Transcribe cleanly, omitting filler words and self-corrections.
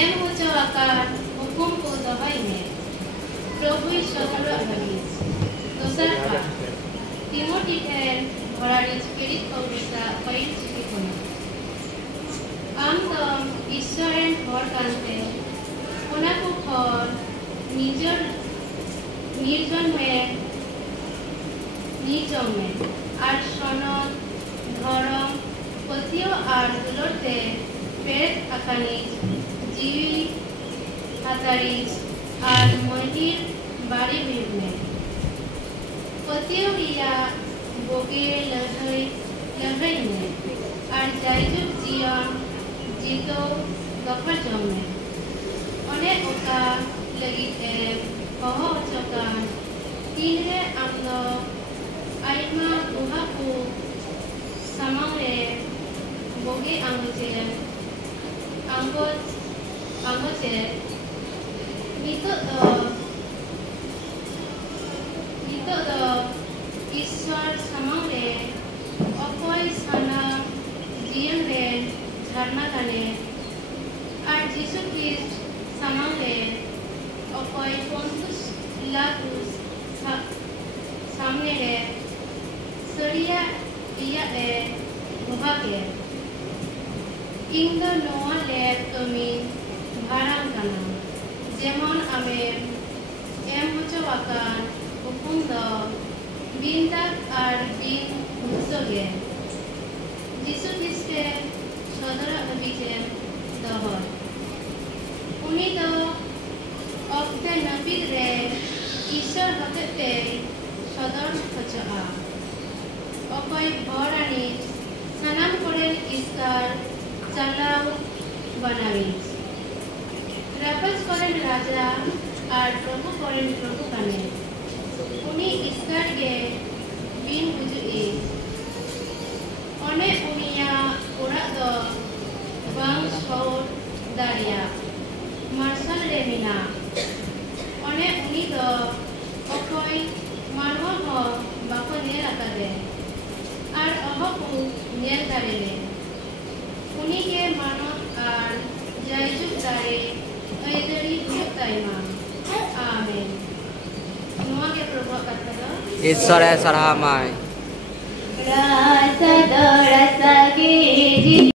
M होचो आकार हुकुम को दोहाई में प्रभु सदर हबीज दोसर का तिमोथी ठेन भराड़ी स्पिरिट पवित्रा पॉइंट चिकी कोना आम तो ईश्वरेन हर कांते ओना को हर निजर निर्जन में आर सनद धर्म पतियो आर दुलरते पेट आकानिज जीवी हातारिज आर महिर बाड़ी भीड़ में पतियो रिया बोगे लहई में आर जायजुग जीवन जीतो गफर जम में ओने ओका लगी कहो चकान तीन रे आमदो आइमा गुहा को समांगे बोगे आंगोचे नितो दो ईश्वर समांगे अकोई साना जीवन में झरना काने और जीसु क्रिस्ट समांगे अकोई पोंतुस लातुस सामने रे सरिया इया गुहा के इंग नोआ ले कमी भाराम काना जेमन आमे एम होचो आकान हुकुम दो बिनदाक आर बिन हुसोगे जीसु क्रिस्टे सदर हबीजे दहर उनी दो अक्ते नबी रे ईश्वर हतेते सदर होचोआ अकय भरानी सानाम कोरेन इस्कार चलाव बनावी रापस कोरेन राजा और प्रभु कोरेन प्रभु काने उनी इस्कार गे बिन बुजुए ओने उनिया ओरा दो बांग शोर दारिया मार्शल रे मिना ओने उनी दो अकय मानवा हो बाको नेल आकादे और अहकु नेल दारेले उनी के मानव और जायजुग दारे ऐदरी हुयताइमा आमेन नोआ के प्रभु कथा ईश्वर सराहमाय रासा दरसा के